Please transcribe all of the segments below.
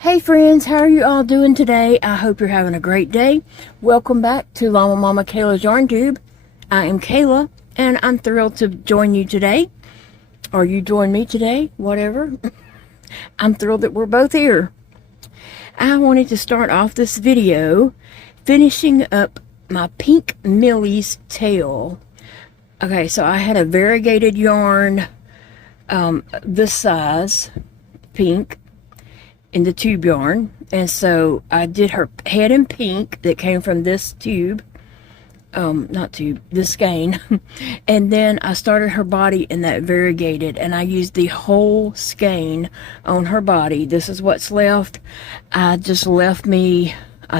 Hey friends, how are you all doing today? I hope you're having a great day. Welcome back to Llama Mama Kayla's Yarn Tube. I am Kayla, and I'm thrilled to join you today. Or you join me today, whatever. I'm thrilled that we're both here. I wanted to start off this video finishing up my pink Millie's tail. Okay, so I had a variegated yarn this size, pink, in the tube yarn, and so I did her head in pink that came from this tube, not tube, this skein, and then I started her body in that variegated, and I used the whole skein on her body. This is what's left. I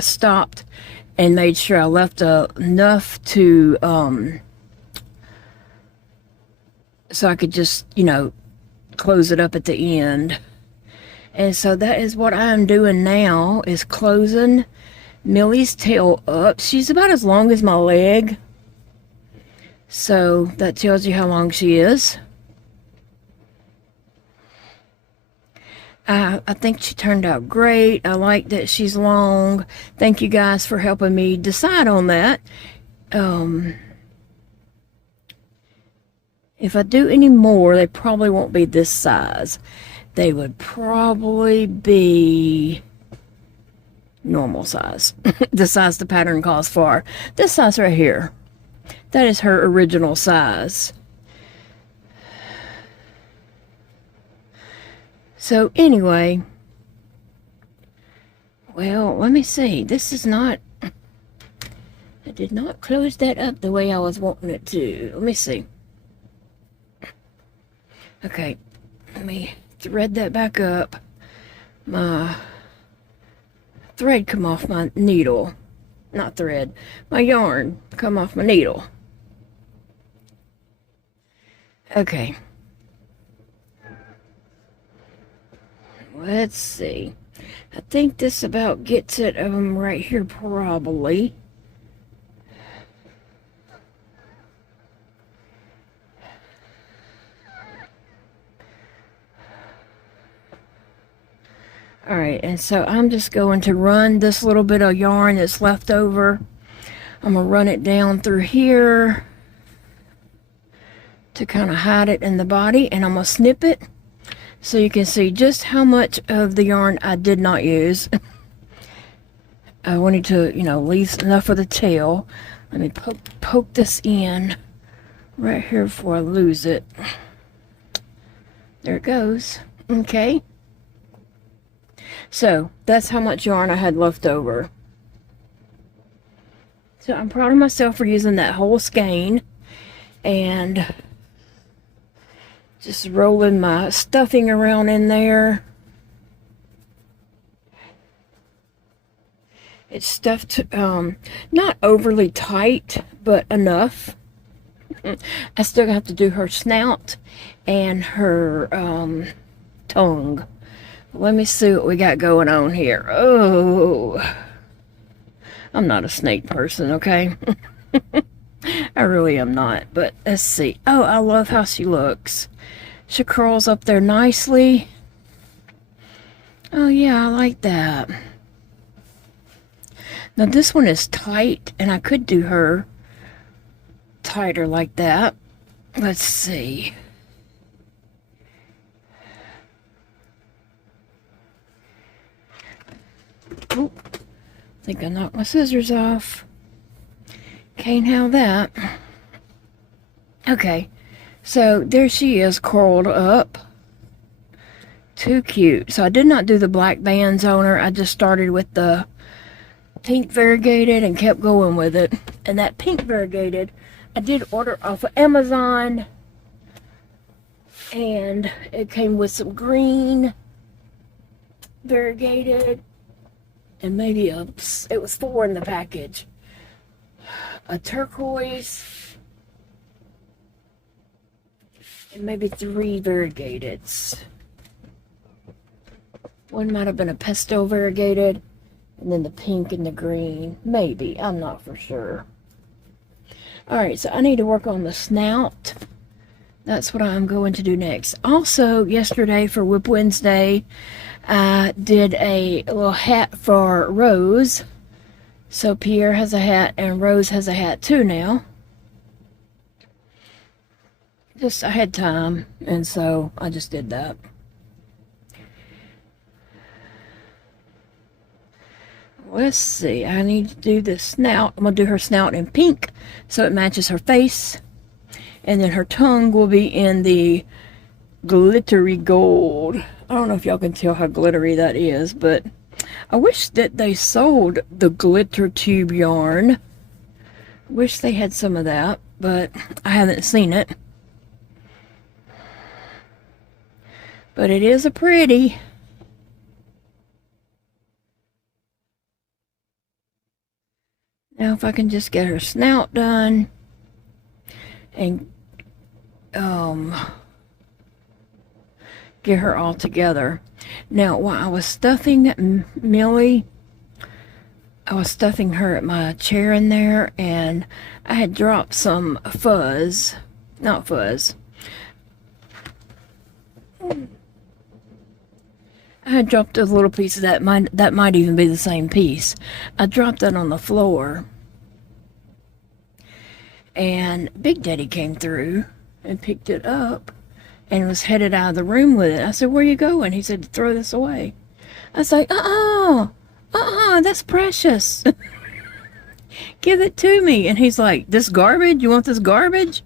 stopped and made sure I left enough to so I could just, close it up at the end. And so that is what I'm doing now, is closing Millie's tail up. She's about as long as my leg, so that tells you how long she is. I think she turned out great. I like that she's long. Thank you guys for helping me decide on that. If I do any more, they probably won't be this size. They would probably be normal size. The size the pattern calls for. This size right here. That is her original size. So anyway, well, let me see. This is not, I did not close that up the way I was wanting it to. Let me see. Okay, let me thread that back up. My thread come off my needle. Not thread. My yarn come off my needle. Okay. Let's see. I think this about gets it right here probably. Alright, and so I'm just going to run this little bit of yarn that's left over. I'm going to run it down through here to kind of hide it in the body, and I'm going to snip it so you can see just how much of the yarn I did not use. I wanted to, leave enough for the tail. Let me poke this in right here before I lose it. There it goes. Okay. So that's how much yarn I had left over. So I'm proud of myself for using that whole skein and just rolling my stuffing around in there. It's stuffed not overly tight, but enough. I still have to do her snout and her tongue. Let me see what we got going on here. Oh, I'm not a snake person, okay? I really am not, but let's see. Oh, I love how she looks. She curls up there nicely. Oh, yeah, I like that. Now, this one is tight, and I could do her tighter like that. Let's see. Oh, I think I knocked my scissors off. Can't have that. Okay, so there she is, curled up. Too cute. So I did not do the black bands on her. I just started with the pink variegated and kept going with it. And that pink variegated, I did order off of Amazon. And it came with some green variegated. And maybe it was 4 in the package. A turquoise. And maybe 3 variegateds. One might have been a pesto variegated. And then the pink and the green. Maybe. I'm not for sure. Alright, so I need to work on the snout. That's what I'm going to do next. Also, yesterday for Whip Wednesday, I did a little hat for Rose. So Pierre has a hat and Rose has a hat too now. Just, I had time, and so I just did that. Let's see, I need to do the snout. I'm going to do her snout in pink so it matches her face. And then her tongue will be in the glittery gold. I don't know if y'all can tell how glittery that is, but I wish that they sold the glitter tube yarn. Wish they had some of that, but I haven't seen it. But it is a pretty. Now if I can just get her snout done and get her all together. Now while I was stuffing Millie, I was stuffing her at my chair in there, and I had dropped some fuzz. Not fuzz. I had dropped a little piece of that. That might even be the same piece. I dropped that on the floor. And Big Daddy came through and picked it up and was headed out of the room with it. I said, "Where you going?" He said, "To throw this away." I was like, that's precious. Give it to me. And he's like, "This garbage? You want this garbage?"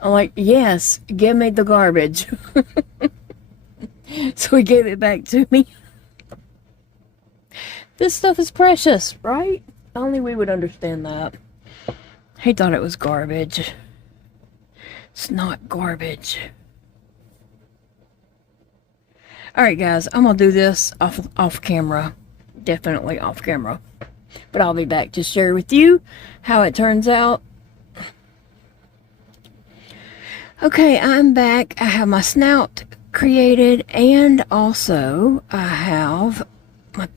I'm like, "Yes, give me the garbage." So he gave it back to me. This stuff is precious, right? Only we would understand that. He thought it was garbage. It's not garbage. Alright guys, I'm going to do this off camera. Definitely off camera. But I'll be back to share with you how it turns out. Okay, I'm back. I have my snout created, and also I have my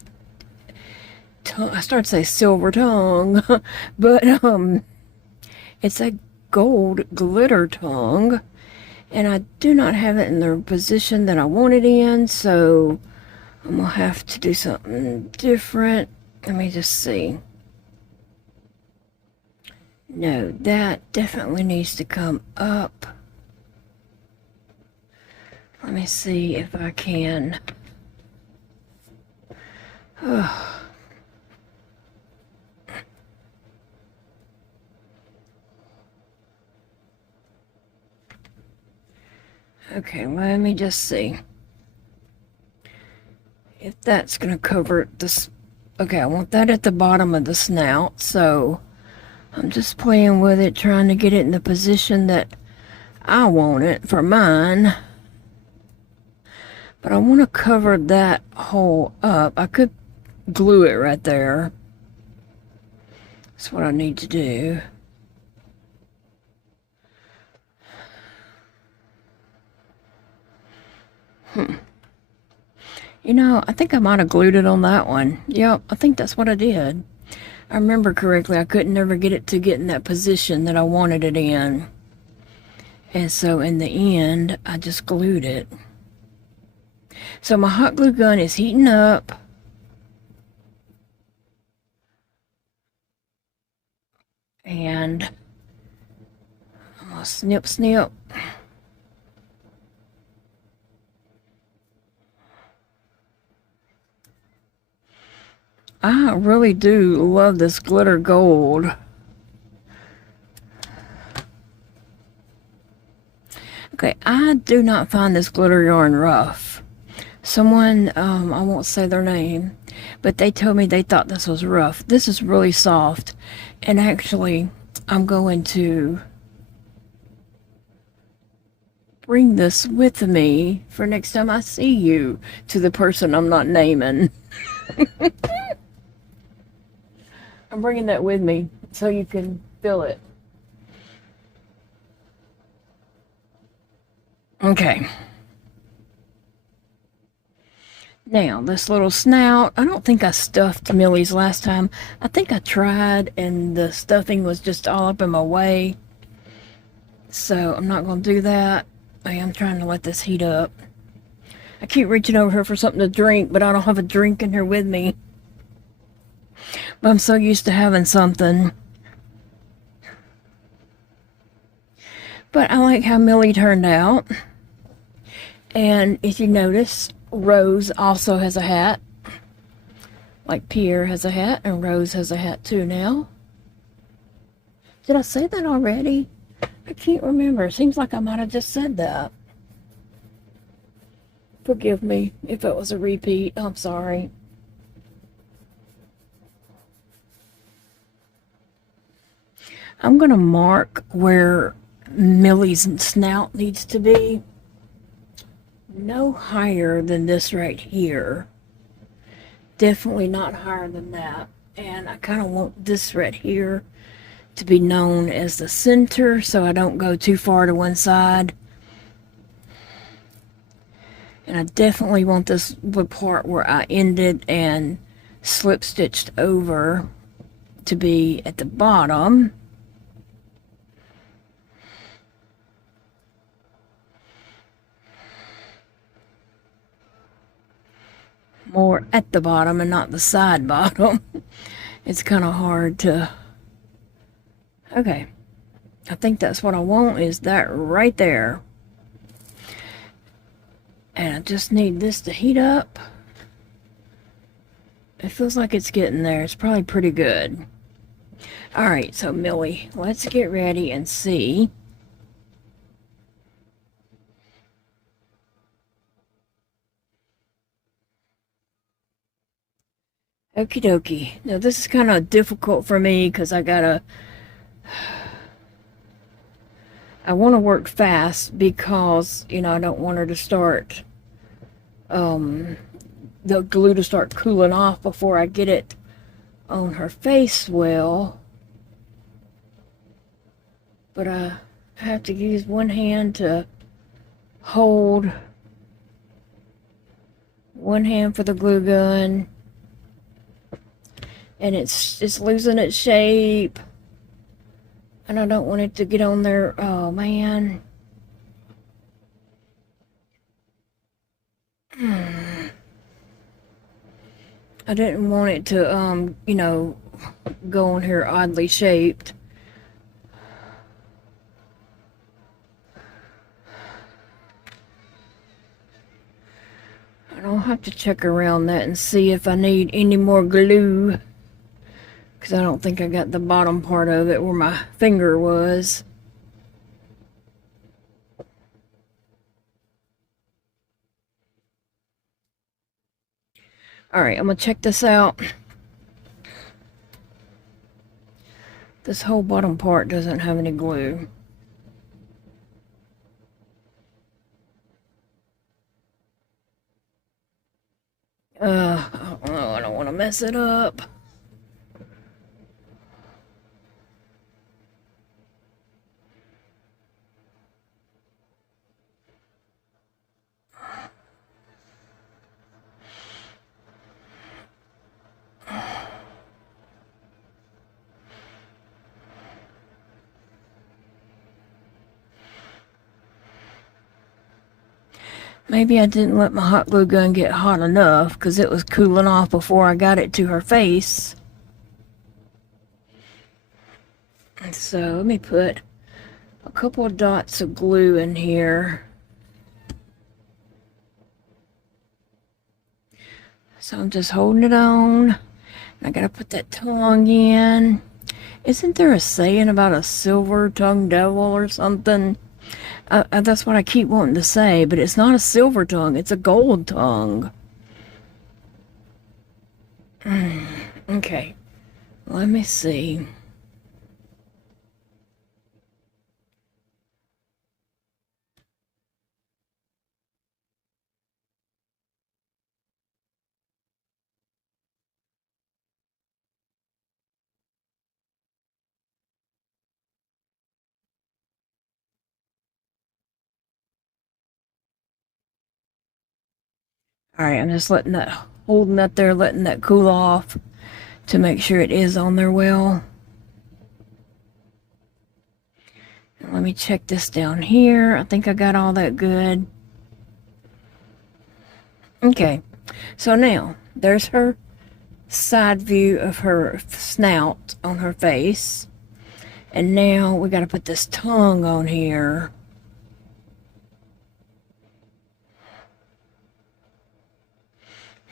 tongue. I started to say silver tongue, but it's a gold glitter tongue, and I do not have it in the position that I want it in, so I'm gonna have to do something different. Let me just see. No, that definitely needs to come up. Let me see if I can. Okay, let me just see if that's going to cover this. Okay, I want that at the bottom of the snout, so I'm just playing with it, trying to get it in the position that I want it for mine. But I want to cover that hole up. I could glue it right there. That's what I need to do. You know, I think I might have glued it on that one. Yep, I think that's what I did. I remember correctly, I couldn't ever get it to get in that position that I wanted it in. And so in the end, I just glued it. So my hot glue gun is heating up. And I'm gonna snip, snip. I really do love this glitter gold. Okay, I do not find this glitter yarn rough. Someone, I won't say their name, but they told me they thought this was rough. This is really soft, and actually, I'm going to bring this with me for next time I see you, to the person I'm not naming. I'm bringing that with me so you can feel it. Okay. Now, this little snout, I don't think I stuffed Millie's last time. I think I tried and the stuffing was just all up in my way. So I'm not going to do that. I'm trying to let this heat up. I keep reaching over here for something to drink, but I don't have a drink in here with me. But I'm so used to having something. But I like how Millie turned out. And if you notice, Rose also has a hat. Like Pierre has a hat, and Rose has a hat too now. Did I say that already? I can't remember. It seems like I might have just said that. Forgive me if it was a repeat. I'm sorry. I'm going to mark where Millie's snout needs to be. No higher than this right here. Definitely not higher than that. And I kind of want this right here to be known as the center, so I don't go too far to one side. And I definitely want this part where I ended and slip stitched over to be at the bottom. More at the bottom and not the side bottom. It's kind of hard to... Okay. I think that's what I want, is that right there. And I just need this to heat up. It feels like it's getting there. It's probably pretty good. Alright, so Millie, let's get ready and see. Okie dokie. Now this is kind of difficult for me because I want to work fast because, you know, I don't want her to start, the glue to start cooling off before I get it on her face well. But I have to use one hand to hold, one hand for the glue gun. And it's losing its shape. And I don't want it to get on there. Oh, man. I didn't want it to, you know, go on here oddly shaped. I'll have to check around that and see if I need any more glue. Because I don't think I got the bottom part of it where my finger was. Alright, I'm going to check this out. This whole bottom part doesn't have any glue. I don't know, I don't want to mess it up. Maybe I didn't let my hot glue gun get hot enough because it was cooling off before I got it to her face. So let me put a couple of dots of glue in here. So I'm just holding it on. I gotta put that tongue in. Isn't there a saying about a silver-tongued devil or something? That's what I keep wanting to say, but it's not a silver tongue, it's a gold tongue. Okay, let me see. Alright, I'm just letting that, holding that there, letting that cool off to make sure it is on there well. Let me check this down here. I think I got all that good. Okay, so now there's her side view of her snout on her face. And now we got to put this tongue on here.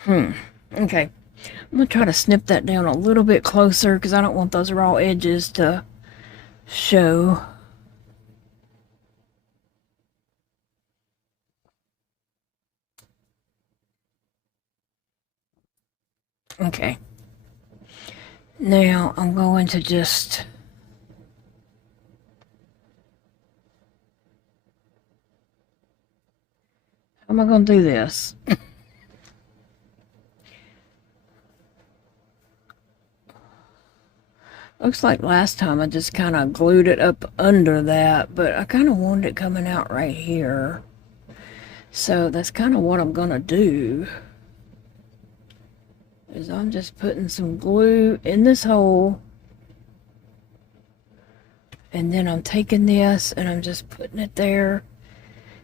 Okay. I'm going to try to snip that down a little bit closer because I don't want those raw edges to show. Okay. Now I'm going to just... How am I going to do this? Looks like last time I just kind of glued it up under that, but I kind of wanted it coming out right here. So that's kind of what I'm going to do. Is I'm just putting some glue in this hole. And then I'm taking this and I'm just putting it there.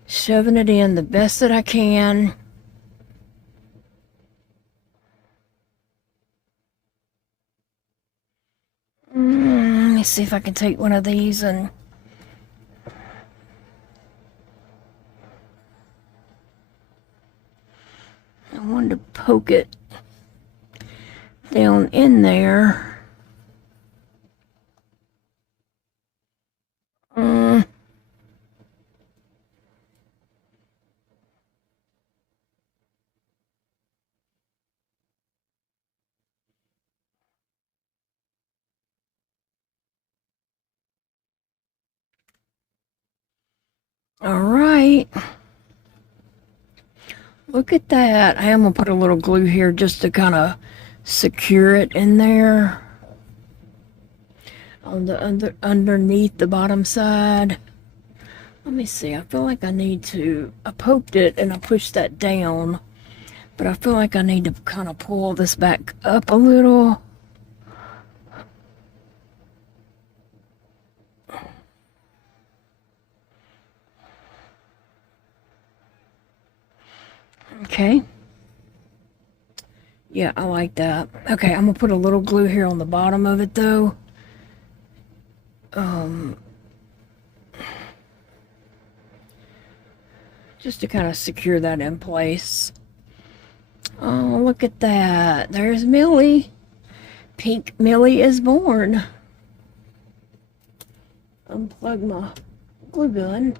Shoving it in the best that I can. Let me see if I can take one of these and... I wanted to poke it down in there. All right. Look at that. I am going to put a little glue here just to kind of secure it in there. On the underneath the bottom side. Let me see. I feel like I need to... I poked it and I pushed that down. But I feel like I need to kind of pull this back up a little. Okay. Yeah, I like that. Okay, I'm going to put a little glue here on the bottom of it, though. Just to kind of secure that in place. Oh, look at that. There's Millie. Pink Millie is born. Unplug my glue gun.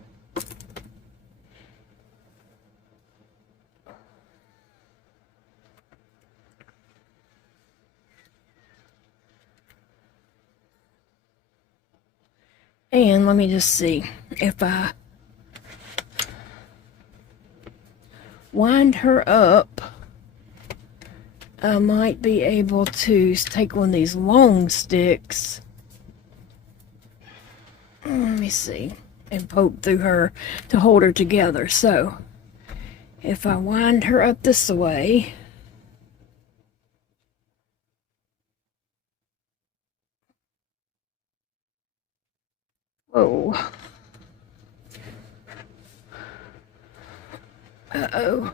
And let me just see if I wind her up, I might be able to take one of these long sticks. Let me see. And poke through her to hold her together. So if I wind her up this way. Whoa. Uh-oh.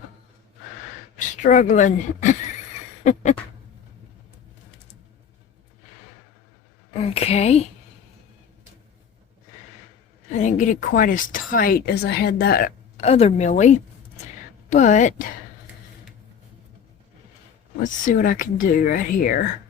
Struggling. Okay. I didn't get it quite as tight as I had that other Millie, but let's see what I can do right here.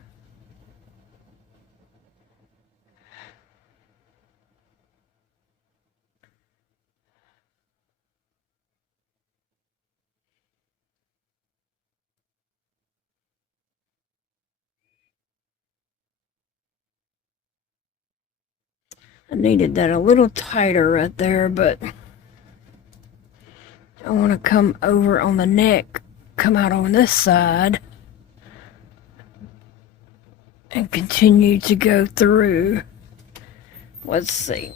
I needed that a little tighter right there, but I want to come over on the neck, come out on this side, and continue to go through. Let's see.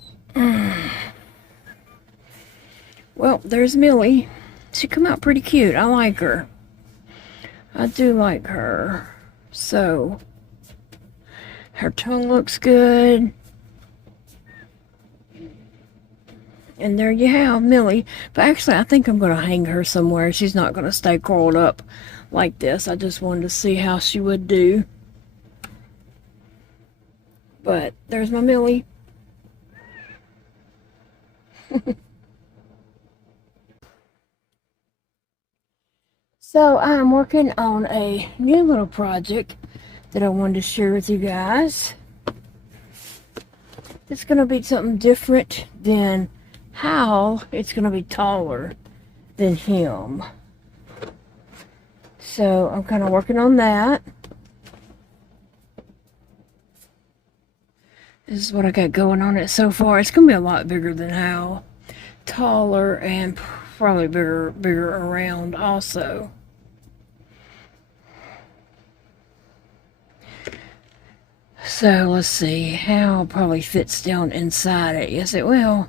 Well, there's Millie. She come out pretty cute. I like her. I do like her. So, her tongue looks good. And there you have Millie. But actually, I think I'm going to hang her somewhere. She's not going to stay curled up like this. I just wanted to see how she would do. But there's my Millie. So I'm working on a new little project that I wanted to share with you guys. It's going to be something different than Hal. It's going to be taller than him. So I'm kind of working on that. This is what I got going on it so far. It's going to be a lot bigger than Hal. Taller and probably bigger around also. So let's see, Hal probably fits down inside it. Yes, it will.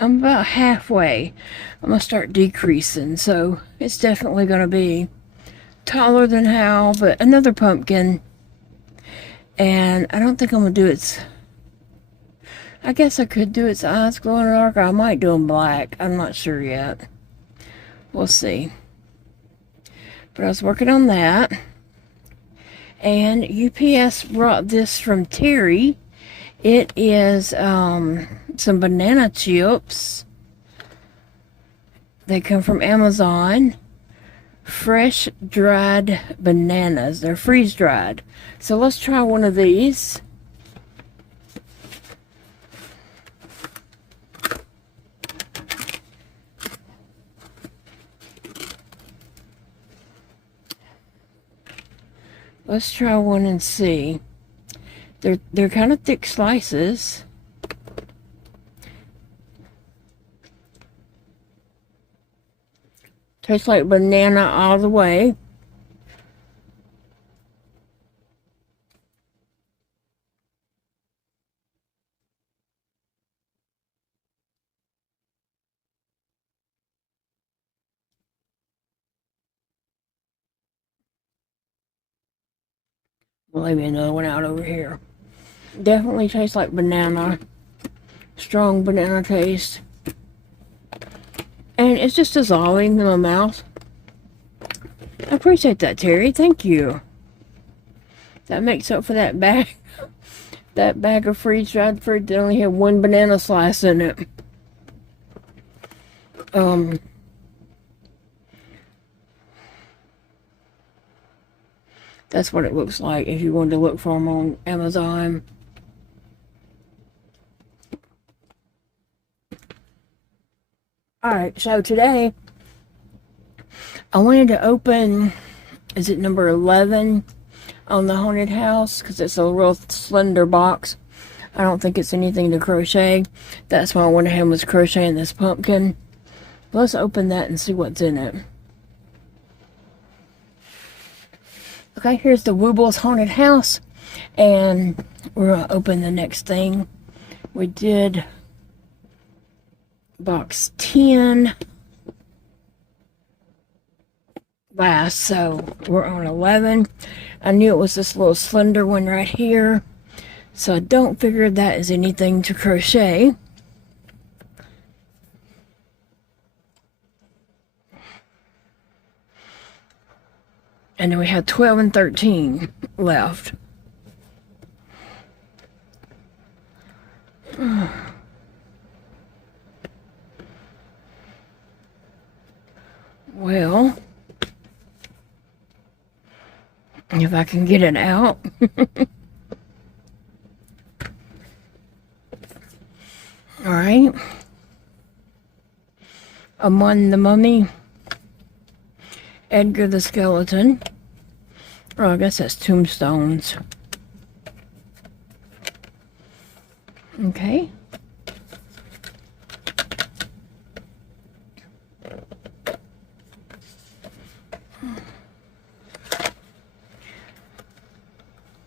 I'm about halfway. I'm going to start decreasing, so it's definitely going to be taller than Hal, but another pumpkin. And I don't think I'm going to do its... I guess I could do its eyes glow in the dark, or I might do them black. I'm not sure yet. We'll see. But I was working on that. And UPS brought this from Terry. It is some banana chips. They come from Amazon. Fresh dried bananas. They're freeze dried. So let's try one of these. Let's try one and see. They're kind of thick slices. Tastes like banana all the way. Well, leave me another one out over here. Definitely tastes like banana. Strong banana taste. And it's just dissolving in my mouth. I appreciate that, Terry. Thank you. That makes up for that bag. That bag of freeze-dried fruit that only had one banana slice in it. That's what it looks like if you wanted to look for them on Amazon. Alright, so today I wanted to open, is it number 11 on the haunted house? Because it's a real slender box. I don't think it's anything to crochet. That's why I went ahead and was crocheting this pumpkin. Let's open that and see what's in it. Okay, here's the Wooble's haunted house, and we're going to open the next thing. We did box 10 last, so we're on 11. I knew it was this little slender one right here, so I don't figure that is anything to crochet. And then we have 12 and 13 left. Well, if I can get it out. All right. Amon the Mummy. Edgar the Skeleton. Oh, I guess that's tombstones. Okay.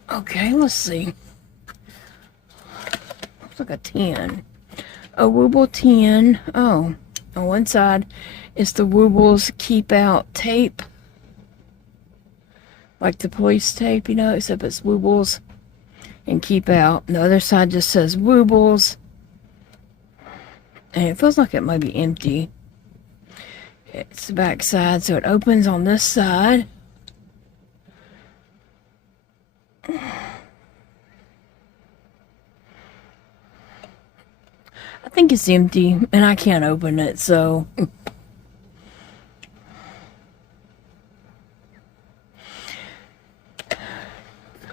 Okay, let's see. Looks like a 10. A Wooble 10. Oh, on one side is the Wooble's Keep Out tape. Like the police tape, you know, except it's Wooble's and keep out. And the other side just says Woobles. And it feels like it might be empty. It's the back side, so it opens on this side. I think it's empty, and I can't open it, so...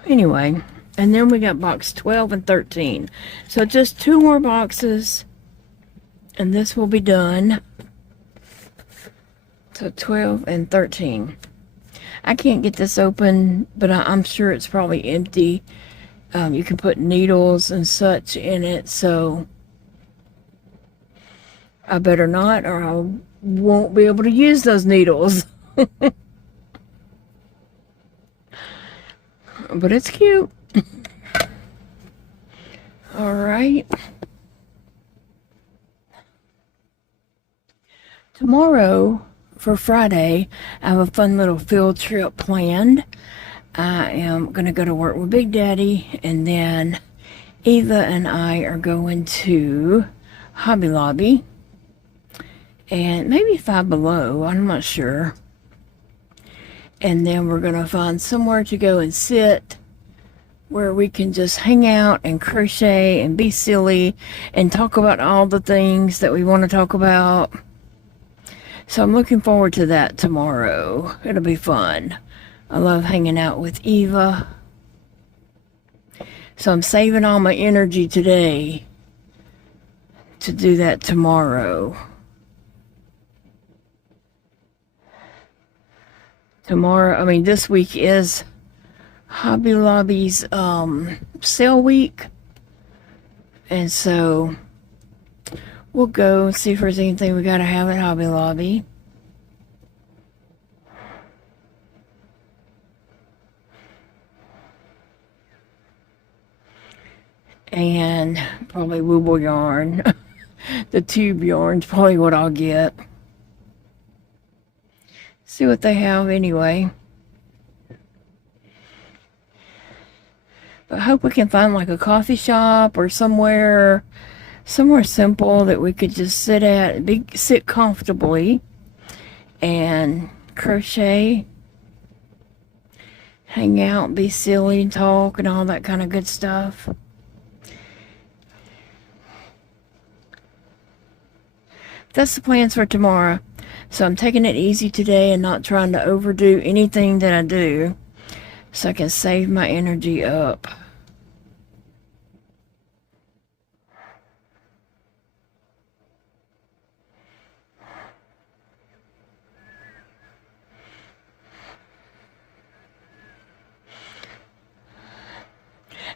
Anyway, and then we got box 12 and 13. So just 2 more boxes, and this will be done. So 12 and 13. I can't get this open, but I'm sure it's probably empty. You can put needles and such in it, so I better not, or I won't be able to use those needles. But it's cute. All right. Tomorrow, for Friday, I have a fun little field trip planned. I am going to go to work with Big Daddy, and then Eva and I are going to Hobby Lobby and maybe Five Below, I'm not sure. And then we're going to find somewhere to go and sit where we can just hang out and crochet and be silly and talk about all the things that we want to talk about. So I'm looking forward to that tomorrow. It'll be fun. I love hanging out with Eva. So I'm saving all my energy today to do that tomorrow. This week is Hobby Lobby's sale week. And so we'll go see if there's anything we gotta have at Hobby Lobby. And probably Wooble yarn. The tube yarn's probably what I'll get. See what they have anyway. But I hope we can find like a coffee shop or somewhere simple that we could just sit at, sit comfortably and crochet, hang out, be silly and talk and all that kind of good stuff. That's the plans for tomorrow. So I'm taking it easy today and not trying to overdo anything that I do, so I can save my energy up.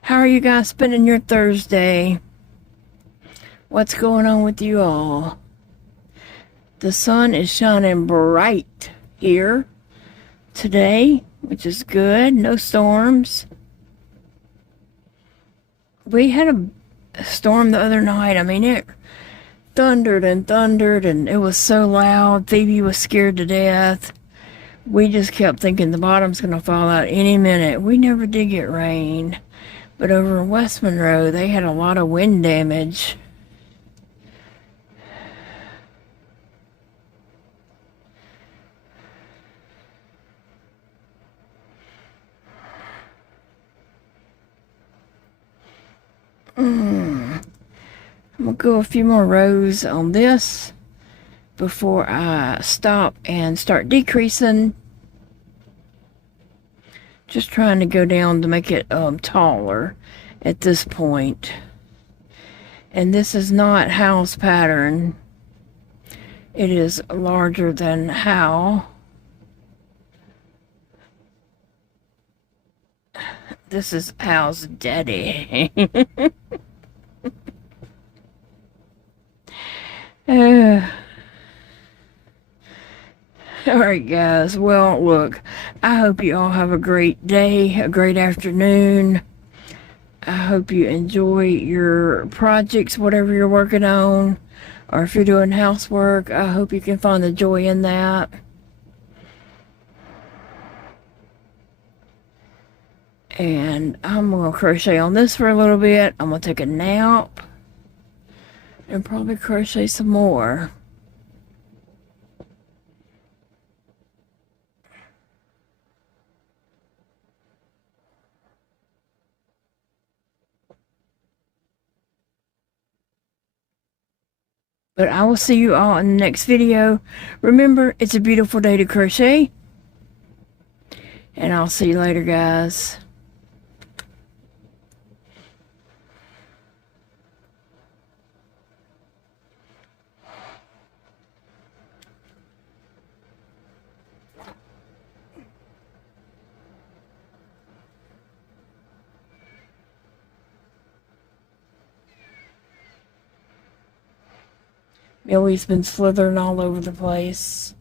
How are you guys spending your Thursday? What's going on with you all? The sun is shining bright here today, which is good. No storms. We had a storm the other night. I mean, it thundered and thundered, and it was so loud. Phoebe was scared to death. We just kept thinking the bottom's going to fall out any minute. We never did get rain. But over in West Monroe, they had a lot of wind damage. I'm going to go a few more rows on this before I stop and start decreasing. Just trying to go down to make it taller at this point. And this is not Hal's pattern. It is larger than Hal. This is Hal's daddy. Alright guys, well look, I hope you all have a great day, a great afternoon. I hope you enjoy your projects, whatever you're working on, or if you're doing housework, I hope you can find the joy in that. And I'm going to crochet on this for a little bit. I'm going to take a nap and probably crochet some more. But I will see you all in the next video. Remember, it's a beautiful day to crochet. And I'll see you later, guys. Millie's been slithering all over the place.